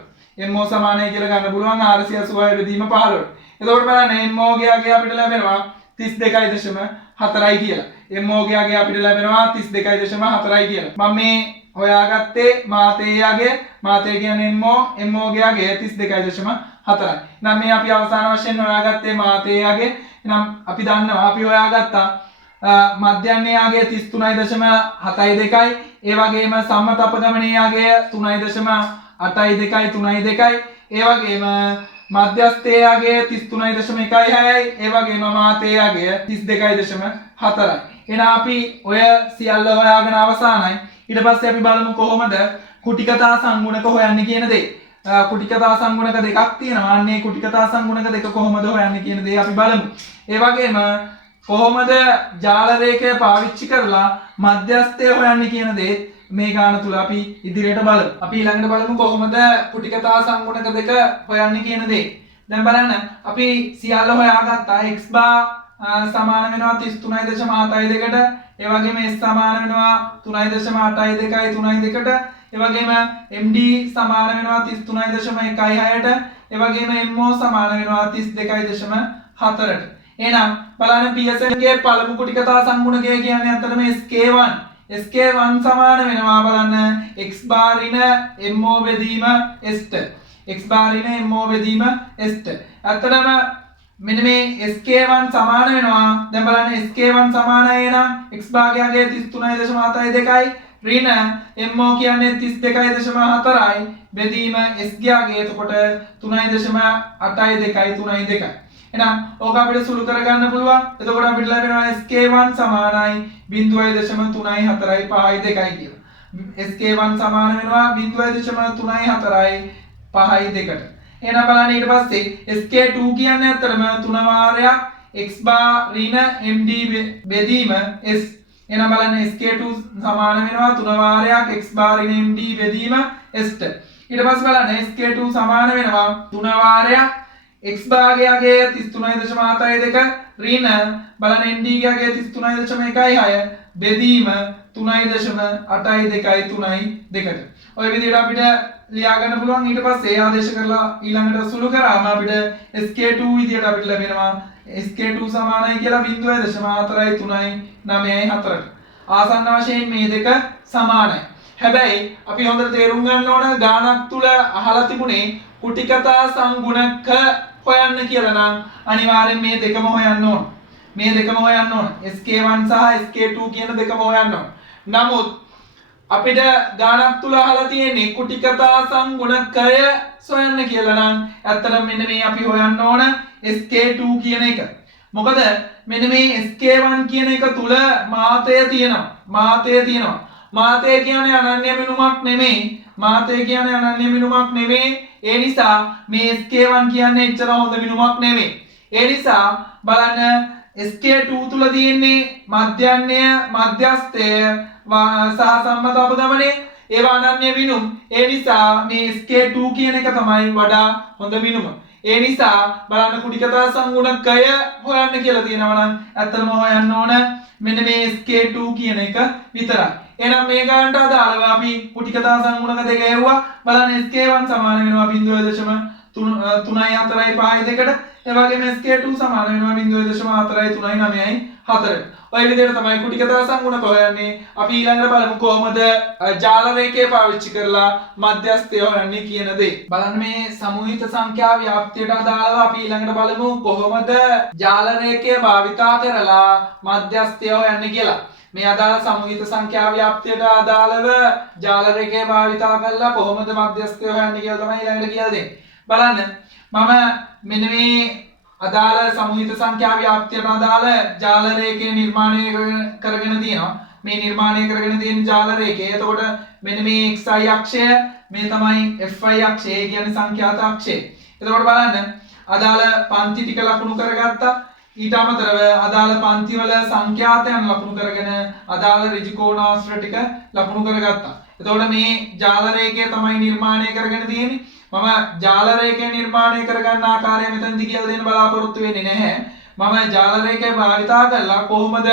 MO සමානයි කියලා ගන්න පුළුවන් 486 බෙදීම 15ට. එතකොට බලන්න MO ගියාගේ අපිට ලැබෙනවා 32.4යි කියලා. MO ගියාගේ අපිට ලැබෙනවා 32.4යි කියලා. මම මේ හොයාගත්තේ මාතේ කියන්නේ MO ගියාගේ 32.4යි. නම් මේ අපි අවසාන වශයෙන් හොයාගත්තේ මාතේයාගේ. එහෙනම් අපි දන්නවා අපි හොයාගත්තා මධ්‍යන්නයාගේ 33.72යි. ඒ වගේම සම්මත අපගමනයාගේ 3.82යි. ඒ වගේම මධ්‍යස්ථයාගේ 33.16යි. ඒ වගේම මාතේයාගේ 32.4යි. එහෙනම් අපි ඔය සියල්ල හොයාගෙන අවසానයි. ඊට පස්සේ අපි බලමු කොහොමද කුටිකතා සංගුණක හොයන්නේ කියන දේ. කුටිකතා සංගුණක දෙකක් තියෙනවා. අන්නේ කුටිකතා සංගුණක දෙක කොහොමද හොයන්නේ කියන දේ අපි බලමු. ඒ වගේම කොහොමද ජාල රේඛය පාවිච්චි කරලා මධ්‍යස්ථය හොයන්නේ කියන දේ මේ ගාන තුල අපි ඉදිරියට බලමු. අපි ඊළඟට බලමු කොහොමද කුටිකතා සංගුණක දෙක හොයන්නේ කියන දේ. දැන් බලන්න අපි සියල්ල හොයාගත්තා. x බා සමාන වෙනවා 33.72ට. ඒ වගේම s සමාන වෙනවා 3.82යි 3.2ට. ඒ වගේම MD සමාන වෙනවා 33.16ට. ඒ වගේම MO සමාන වෙනවා 32.4ට. එහෙනම් බලන්න PSM ගේ පළමු කුටිකතා සංගුණකය කියන්නේ අතරම SK1. SK1 සමාන වෙනවා බලන්න x බාර් ඍණ MO බෙදීම s ට. x බාර් ඍණ MO බෙදීම s ට. අතරම මෙන්න මේ SK1 සමාන වෙනවා. දැන් බලන්න SK1 සමානයි නම් x භාගයගේ 33.72යි ඍණ MO කියන්නේ 32.4යි බෙදීම s ගයාගේ එතකොට 3.82යි 3.2යි. එහෙනම් ඕක අපිට සුළු කරගන්න පුළුවන්. එතකොට අපිට ලැබෙනවා SK1 සමානයි 0.34යි 5.2යි කියලා. SK1 සමාන වෙනවා 0.34යි 5.2ට. එහෙනම් බලන්න ඊට පස්සේ SK2 කියන්නේ අතරම 3 වාරයක් x බා ඍණ MD බෙදීම s. එහෙනම් බලන්න SK2 සමාන වෙනවා 3 වාරයක් x බා ඍණ MD බෙදීම s ට. ඊට පස්සේ බලන්න SK2 සමාන වෙනවා 3 වාරයක් x භාගයගේ 33.72 ඍණ බලන්න nd ගගේ 33.16 බෙදීම 3.82 ඔය විදිහට අපිට ලියා ගන්න පුළුවන්. ඊට පස්සේ ආදේශ කරලා ඊළඟට සුළු කරාම අපිට SK2 විදිහට අපිට ලැබෙනවා SK2 සමානයි කියලා 0.43994ට. ආසන්න වශයෙන් මේ දෙක සමානයි. හැබැයි අපි හොඳට තේරුම් ගන්න ඕන ගානක් තුල අහලා තිබුණේ කුටිකතා සංගුණක හොයන්න කියලා නම් අනිවාර්යෙන් මේ දෙකම හොයන්න ඕන. මේ දෙකම හොයන්න ඕන. SK1 සහ SK2 කියන දෙකම හොයන්න ඕන. නමුත් අපිට ගානක් තුල අහලා තියෙන්නේ කුටිකතා සංගුණකය සොයන්න කියලා නම් ඇත්තටම මෙන්න මේ අපි හොයන්න ඕන SK2 කියන එක. මොකද මෙන්න මේ SK1 කියන එක තුල මාතය තියෙනවා. මාතය කියන්නේ අනන්‍ය මිනුමක් නෙමෙයි. ඒ නිසා මේ SK1 කියන්නේ එච්චර හොඳ මිනුමක් නෙමෙයි. ඒ නිසා බලන්න SK2 තුල තියෙන්නේ මධ්‍යන්‍ය මධ්‍යස්ථය සහ සම්මත අපගමනය ඒවා අනන්‍ය මිනුම්. ඒ නිසා මේ SK2 කියන එක තමයි වඩා හොඳ මිනුම. ඒ නිසා බලන්න කුටිකතා සංගුණකය හොයන්න කියලා තියෙනවා නම් ඇත්තටම හොයන්න ඕන මෙන්න මේ SK2 කියන එක විතරයි. එහෙනම් මේ ගානට අදාළව අපි කුටිකතා සංගුණක දෙක එවුවා. බලන්න SK1 සමාන වෙනවා 0.345කට. ඒ වගේම SK2 සමාන වෙනවා 0.43994ට. ඔය විදිහට තමයි කුටිකතා සංගුණක හොයන්නේ. අපි ඊළඟට බලමු කොහොමද ජාල රේඛය පාවිච්චි කරලා මධ්‍යස්ථය හොයන්නේ කියන දේ. බලන්න මේ සමූහිත සංඛ්‍යා ව්‍යාප්තියට අදාළව අපි ඊළඟට බලමු කොහොමද ජාල රේඛය භාවිතා කරලා මධ්‍යස්ථය හොයන්නේ කියලා. මේ අදාළ සමූහිත සංඛ්‍යා ව්‍යාප්තියට අදාළව ජාල රේඛය භාවිතා කරලා කොහොමද මධ්‍යස්ථය හොයන්නේ කියලා තමයි ඊළඟට කියලා දෙන්නේ. බලන්න මම මෙන්න මේ අදාළ සමූහිත සංඛ්‍යා ව්‍යාප්තියට අදාළ ජාල රේඛය නිර්මාණය කරගෙන තියෙනවා. මේ නිර්මාණය කරගෙන තියෙන ජාල රේඛය. එතකොට මෙන්න මේ xy අක්ෂය, මේ තමයි fy අක්ෂය. ඒ කියන්නේ සංඛ්‍යාත අක්ෂය. එතකොට බලන්න අදාළ පන්ති ටික ලකුණු කරගත්තා. ඊට අමතරව අදාළ පන්ති වල සංඛ්‍යාතයන් ලකුණු කරගෙන අදාළ ඍජු කෝණාශ්‍ර ටික ලකුණු කරගත්තා. එතකොට මේ ජාල රේඛය තමයි නිර්මාණය කරගෙන තියෙන්නේ. මම ජාල රේඛය නිර්මාණය කරගන්න ආකාරය මෙතනදී කියලා දෙන්න බලාපොරොත්තු වෙන්නේ නැහැ. මම ජාල රේඛය භාවිතා කරලා කොහොමද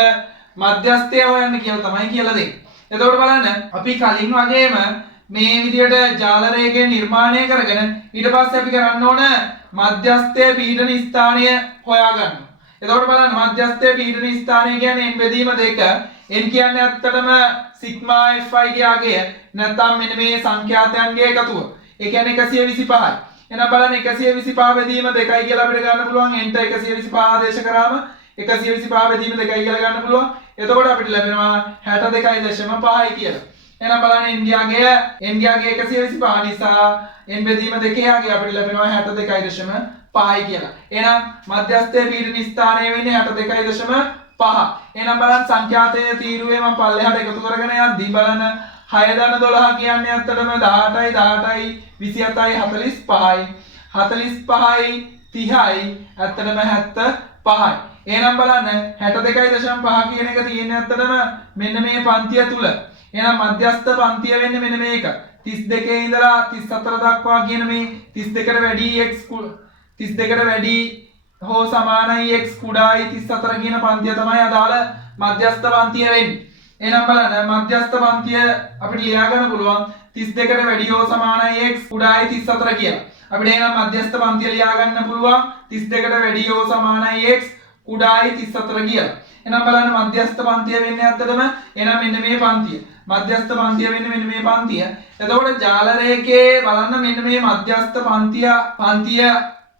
මධ්‍යස්ථය හොයන්න කියලා තමයි කියලා දෙන්නේ. එතකොට බලන්න අපි කලින් වගේම මේ විදිහට ජාල රේඛය නිර්මාණය කරගෙන ඊට පස්සේ අපි කරන්න ඕන මධ්‍යස්ථයේ පීඩන ස්ථානය හොයාගන්න. එතකොට බලන්න මධ්‍යස්ථයේ පීඩන ස්ථානය කියන්නේ n බෙදීම 2. n කියන්නේ ඇත්තටම සිග්මා fy ගියාගේ නැත්නම් මෙන්න මේ සංඛ්‍යාතයන්ගේ එකතුව. ඒ කියන්නේ 125යි. එහෙනම් බලන්න 125 බෙදීම 2යි කියලා අපිට ගන්න පුළුවන්. n ට 125 ආදේශ කරාම 125 බෙදීම 2යි කියලා ගන්න පුළුවන්. එතකොට අපිට ලැබෙනවා 62.5යි කියලා. එහෙනම් බලන්න n ගියාගේ 125 නිසා n බෙදීම 2 යාගේ අපිට ලැබෙනවා 62.5යි කියලා. එහෙනම් මධ්‍යස්ථයේ පීඩන ස්ථානය වෙන්නේ 62.5. එහෙනම් බලන්න සංඛ්‍යාතයේ තීරුවේ මම පල්ලෙහාට එකතු කරගෙන යද්දී බලන්න 6-12 කියන්නේ ඇත්තටම 18යි 18යි 27යි 45යි 45යි 30යි ඇත්තටම 75යි. එහෙනම් බලන්න 62.5 කියන එක තියෙන්නේ ඇත්තටම මෙන්න මේ පන්තිය තුල. එහෙනම් මධ්‍යස්ථ පන්තිය වෙන්නේ මෙන්න මේක. 32 ඉඳලා 34 දක්වා කියන මේ 32කට වැඩි x 32කට වැඩි හෝ සමානයි x කුඩායි 34 කියන පන්තිය තමයි අදාළ මධ්‍යස්ථ පන්තිය වෙන්නේ. එහෙනම් බලන්න මධ්‍යස්ථ පන්තිය අපිට ලියා ගන්න පුළුවන් 32කට වැඩි හෝ සමානයි x කුඩායි 34 කියලා. අපිට එහෙනම් මධ්‍යස්ථ පන්තිය ලියා ගන්න පුළුවන් 32කට වැඩි හෝ සමානයි x කුඩායි 34 කියලා. එහෙනම් බලන්න මධ්‍යස්ථ පන්තිය වෙන්නේ ඇත්තටම එහෙනම් මෙන්න මේ පන්තිය. මධ්‍යස්ථ පන්තිය වෙන්නේ මෙන්න මේ පන්තිය. එතකොට ජාල රේඛයේ බලන්න මෙන්න මේ මධ්‍යස්ථ පන්තිය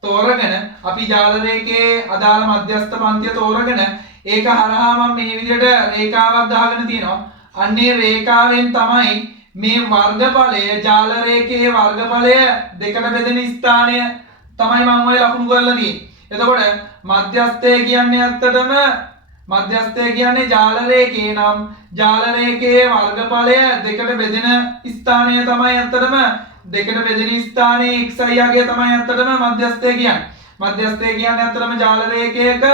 තෝරගෙන අපි ජාල රේඛයේ අදාළ මධ්‍යස්ථ පන්තිය තෝරගෙන ඒක හරහා මම මේ විදිහට රේඛාවක් දාගෙන තියෙනවා. අන්නේ රේඛාවෙන් තමයි මේ වර්ගඵලය ජාල රේඛයේ වර්ගඵලය දෙකට බෙදෙන ස්ථානය තමයි මම ඔය ලකුණු කරලා තියෙන්නේ. එතකොට මධ්‍යස්ථය කියන්නේ ඇත්තටම මධ්‍යස්ථය කියන්නේ ජාල රේඛේ නම් ජාල රේඛයේ වර්ගඵලය දෙකට බෙදෙන ස්ථානය තමයි ඇත්තටම දෙකට බෙදෙන ස්ථානයේ xy යගේ තමයි ඇත්තටම මධ්‍යස්ථය කියන්නේ. මධ්‍යස්ථය කියන්නේ ඇත්තටම ජාල රේඛයක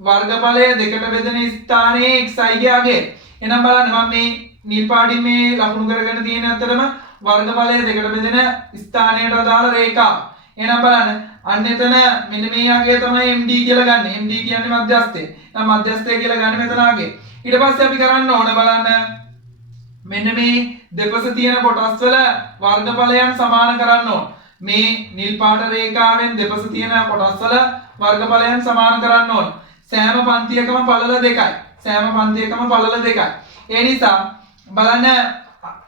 වර්ගඵලය දෙකට බෙදෙන ස්ථානයේ xy යගේ. එහෙනම් බලන්න මම මේ නිල් පාටින් මේ ලකුණු කරගෙන තියෙන ඇත්තටම වර්ගඵලය දෙකට බෙදෙන ස්ථානයට අදාළ රේඛාව. එහෙනම් බලන්න අන්න එතන මෙන්න මේ අගය තමයි MD කියලා ගන්න. MD කියන්නේ මධ්‍යස්ථය. එහෙනම් මධ්‍යස්ථය කියලා ගන්න මෙතන අගය. ඊට පස්සේ අපි කරන්න ඕන බලන්න මෙන්න මේ දෙපස තියෙන කොටස් වල වර්ගඵලයන් සමාන කරන්න ඕන. මේ නිල් පාට රේඛාවෙන් දෙපස තියෙන කොටස් වල වර්ගඵලයන් සමාන කරන්න ඕන. සෑම පන්තියකම පළල දෙකයි. සෑම පන්තියකම පළල දෙකයි. ඒ නිසා බලන්න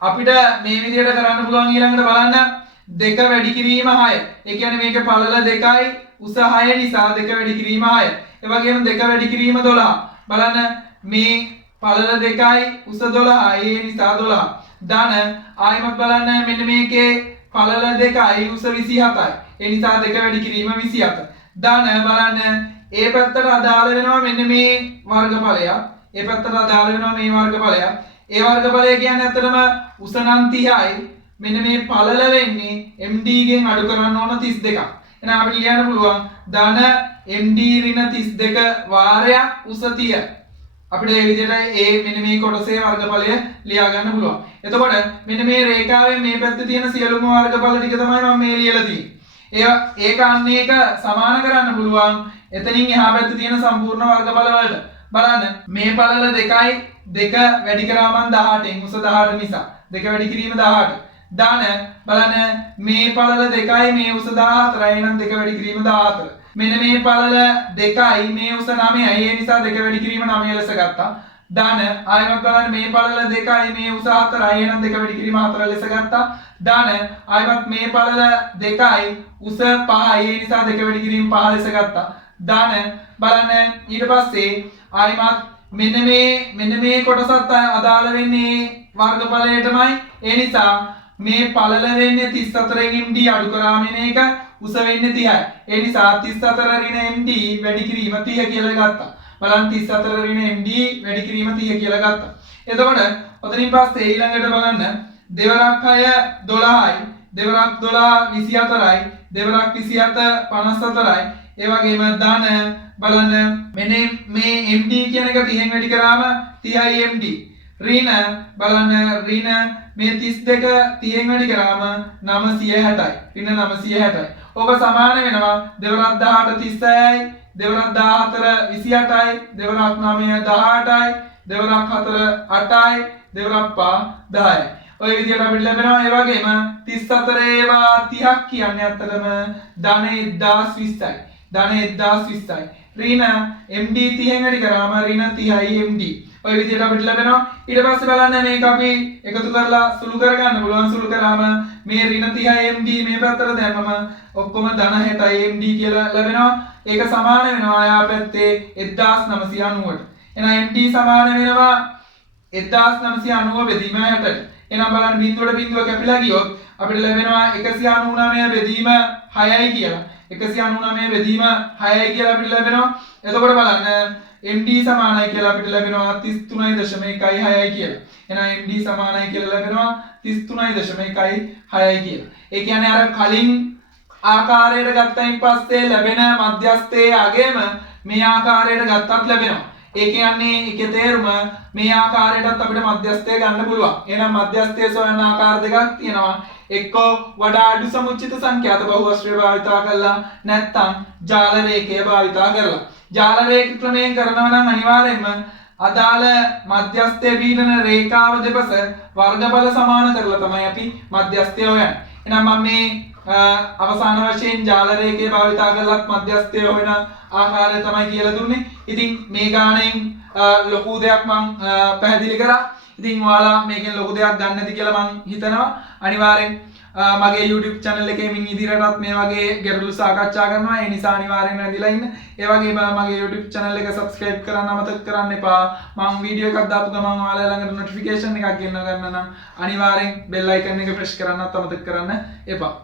අපිට මේ විදිහට කරන්න පුළුවන් ඊළඟට බලන්න දෙක වැඩි කිරීම 6. ඒ කියන්නේ මේකේ පළල දෙකයි උස 6 නිසා දෙක වැඩි කිරීම 6. ඒ වගේම දෙක වැඩි කිරීම 12. බලන්න මේ පළල දෙකයි උස 12 ඒ නිසා 12. ධන ආයිමත් බලන්න මෙන්න මේකේ පළල දෙකයි උස 27යි. ඒ නිසා දෙක වැඩි කිරීම 27. ධන බලන්න ඒ පැත්තට අදාළ වෙනවා මෙන්න මේ වර්ගඵලය. ඒ පැත්තට අදාළ වෙනවා මේ වර්ගඵලය. ඒ වර්ගඵලය කියන්නේ ඇත්තටම උස නම් 30යි. මෙන්න මේ පළල වෙන්නේ MD ගෙන් අඩු කරන්න ඕන 32ක්. එහෙනම් අපිට ලියන්න පුළුවන් ධන MD ඍණ 32 වාරයක් උස 30. අපිට මේ විදිහට මෙන්න මේ කොටසේ වර්ගඵලය ලියා ගන්න පුළුවන්. එතකොට මෙන්න මේ රේඛාවෙන් මේ පැත්තේ තියෙන සියලුම වර්ගඵල ටික තමයි මම මේ ලියලා තියෙන්නේ. ඒක අන්න ඒක සමාන කරන්න පුළුවන් එතනින් එහා පැත්තේ තියෙන සම්පූර්ණ වර්ගඵල වලට. බලන්න මේ පළල දෙකයි දෙක වැඩි කරාම 18න් උස 18 නිසා දෙක වැඩි කිරීම 18. ධන බලන්න මේ පළල දෙකයි මේ උස 14යි එහෙනම් දෙක වැඩි කිරීම 14. මෙන්න මේ පළල දෙකයි මේ උස 9යි ඒ නිසා දෙක වැඩි කිරීම 9 ලෙස ගත්තා. ධන ආයෙත් බලන්න මේ පළල දෙකයි මේ උස 4යි එහෙනම් දෙක වැඩි කිරීම 4 ලෙස ගත්තා. ධන ආයෙත් මේ පළල දෙකයි උස 5යි ඒ නිසා දෙක වැඩි කිරීම 5 ලෙස ගත්තා. ධන බලන්න ඊට පස්සේ ආයෙත් මෙන්න මේ කොටසත් අදාළ වෙන්නේ වර්ගඵලයටමයි. ඒ නිසා මේ පළල වෙන්නේ 34 MD අඩු කරාම එන එක උස වෙන්නේ 30යි. ඒ නිසා 34 ඍණ MD වැඩි කිරීම 30 කියලා ගත්තා. බලන්න 34 ඍණ MD වැඩි කිරීම 30 කියලා ගත්තා. එතකොට ඔතනින් පස්සේ ඊළඟට බලන්න දෙවරක් 6 12යි. දෙවරක් 12 24යි. දෙවරක් 27 54යි. ඒ වගේම ධන බලන්න මෙන්න මේ MD කියන එක 30න් වැඩි කරාම 30යි MD. ඍණ බලන්න ඍණ මේ 32 30න් වැඩි කරාම 960යි. ඍණ 960යි. ඔබ සමාන වෙනවා දෙවරක් 18 36යි. දෙවරක් 14 28යි. දෙවරක් 9 18යි. දෙවරක් 4 8යි. දෙවරක් 5 10යි. ඔය විදිහට අපිට ලැබෙනවා. ඒ වගේම 34 ඒවා 30ක් කියන්නේ අත්තටම ධන 1020යි. ධන 1020යි. ඍණ MD 30න් වැඩි කරාම ඍණ 30යි MD. ඔය විදිහට අපිට ලැබෙනවා. ඊට පස්සේ බලන්න මේක අපි එකතු කරලා සුළු කරගන්න පුළුවන්. සුළු කරාම මේ ඍණ 30යි MD මේ පැත්තට දැම්මම ඔක්කොම ධන 60යි MD කියලා ලැබෙනවා. ඒක සමාන වෙනවා යා පැත්තේ 1990ට. එහෙනම් MD සමාන වෙනවා 1990 බෙදීම 60ට. එහෙනම් බලන්න බිඳුවට බිඳුව කැපිලා ගියොත් අපිට ලැබෙනවා 199 බෙදීම 6යි කියලා. 199 බෙදීම 6යි කියලා අපිට ලැබෙනවා. එතකොට බලන්න MD සමානයි කියලා අපිට ලැබෙනවා 33.6යි කියලා. එහෙනම් MD සමානයි කියලා ලැබෙනවා 33.6යි කියලා. ඒ කියන්නේ අර කලින් ආකාරයට ගත්තයින් පස්සේ ලැබෙන මධ්‍යස්ථයේ අගයම මේ ආකාරයට ගත්තත් ලැබෙනවා. ඒ කියන්නේ ඒකේ තේරුම මේ ආකාරයටත් අපිට මධ්‍යස්ථය ගන්න පුළුවන්. එහෙනම් මධ්‍යස්ථය සොයන ආකාර දෙකක් තියෙනවා. එක්කෝ වඩා අඩු සමුච්චිත සංඛ්‍යාත බහුවස්ත්‍රය භාවිතා කරලා නැත්නම් ජාල රේඛය භාවිතා කරලා. ජාල රේඛ ක්‍රමයෙන් කරනවා නම් අනිවාර්යයෙන්ම අදාළ මධ්‍යස්ථයේ පීඩන රේඛාව දෙපස වර්ගඵල සමාන කරලා තමයි අපි මධ්‍යස්ථය හොයන්නේ. එහෙනම් මම මේ අවසාන වශයෙන් ජාල රේඛය භාවිතා කරලත් මධ්‍යස්ථය හොයන ආකාරය තමයි කියලා දුන්නේ. ඉතින් මේ ගාණයෙන් ලොකු දෙයක් මම පැහැදිලි කරා. ඉතින් ඔයාලා මේකෙන් ලොකු දෙයක් ගන්න නැති කියලා මම හිතනවා. අනිවාර්යෙන් මගේ YouTube channel එකේ මින් ඉදිරියටත් මේ වගේ ගැටලු සාකච්ඡා කරනවා. ඒ නිසා අනිවාර්යෙන් රැඳිලා ඉන්න. ඒ වගේම මගේ YouTube channel එක subscribe කරන්න අමතක කරන්න එපා. මම වීඩියෝ එකක් දාපු ගමන් ඔයාලා ළඟට notification එකක් ගෙන්න ගන්න නම් අනිවාර්යෙන් bell icon එක press කරන්නත් අමතක කරන්න එපා.